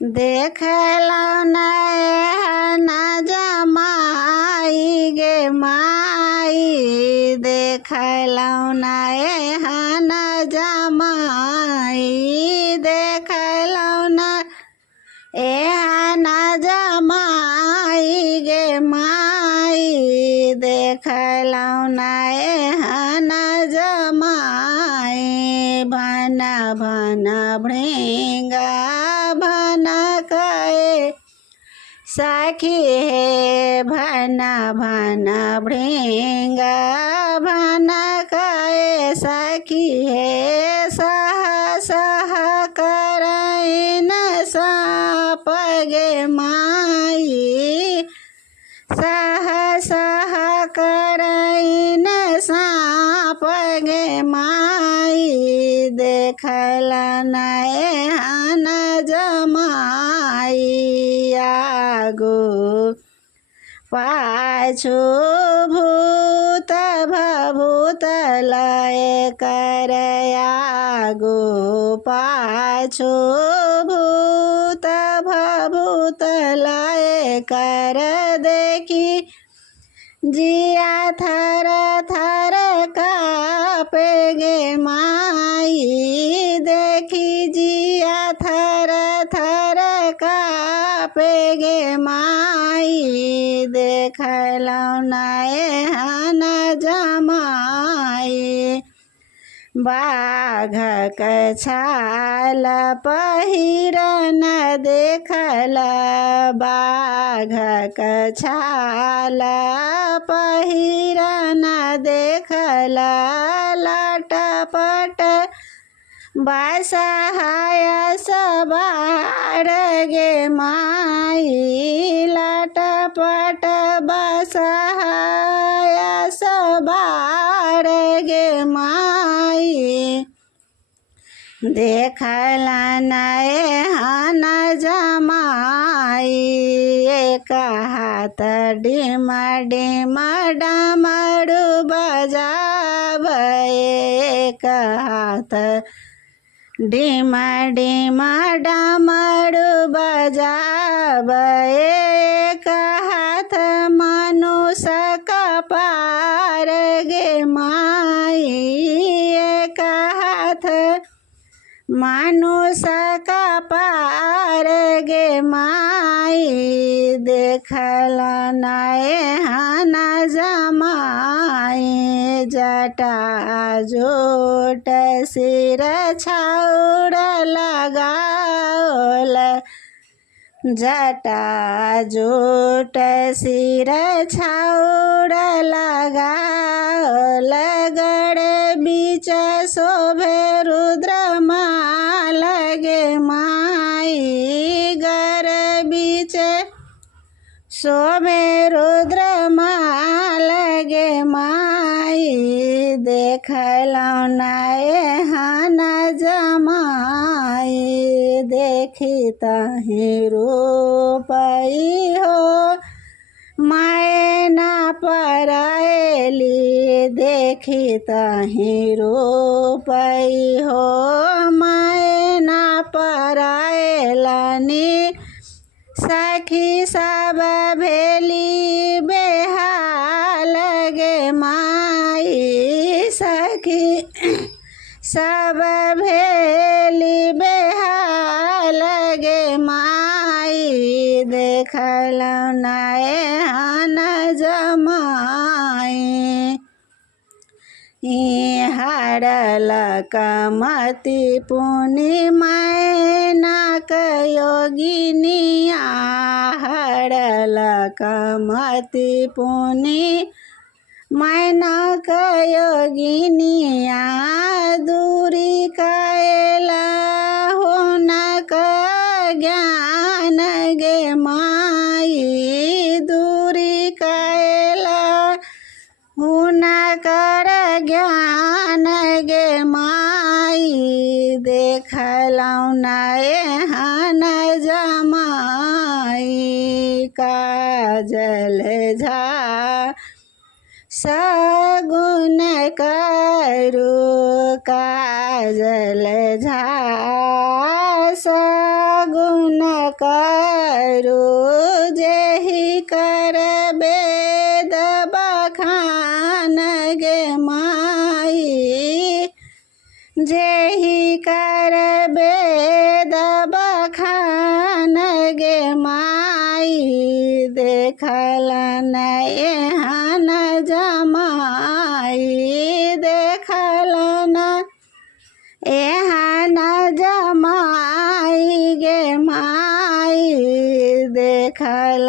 देखलौ नैहन जमाई गे माई, देखलौ नैहन जमाई, देखलौ नैहन जमाई गे माई, देखलौ नैहन जमाई। भन भन भृंगा भनकै सखी हे, भन भन भृंगा भनकै सखी हे, सह सह करैन साप गे माई, सह सह करैन साप गे माई, देखलौ नैहन जमाई। आगू पाछू भूत भभूत लय कर, आगू पाछू भूत भभूत लय कर, देखी जिया थर थर कापे गे माई, देखी जिया थर थर कापे गे माई, देखलौ नैहन जमाई। बाघक छाल पहिरन देखल, बाघक छाल पहिरन देखल, लटपट बसहाय सवार गे माई, लटपट बसहाय सवार गे माई, देखलौ नैहन जमाई। एक हाथ डिम डिम डमरू बजाबै, एक हाथ डिम डिम डमरू बजाबै, एक हाथ मनुष्य कपार गे माई, एक हाथ मनुष्य कपार गे माई, देखलौ नैहन जमाई। जटा जोट सिर छाउर लगाओल, जटा जोट सिर छाउर लगाओल, गड़े बीच शोभे रुद्रमाल गे माई, गर बीच शोभे रुद्रमाल गे माई, देखलौ नैहन जमाई। देखी तहि रूपई हो मैना परायली, देखी तहि रूपई हो मैना परायलनी, सखी सब भेली बेहाल गे माई, सखी सब भेली बेहाल गे माई, देखलौ नैहन जमाई। हरल कमति पुनि मैनाक योगिनिया, हरल कमति पुनि मैनाक योगिनिया, दूरी कैला हुनक ज्ञान गे माई, दूरी कैला हुनकर ज्ञान गे माई, देखलौ नैहन जमाई। काजल झा सगुन करू, काजल झा सगुन करू जेहि कर वेद बखान गे माई जेहि कर वेद बखान गे माई देखल एहन जमाई देखल एहन जमाई गे माई देखल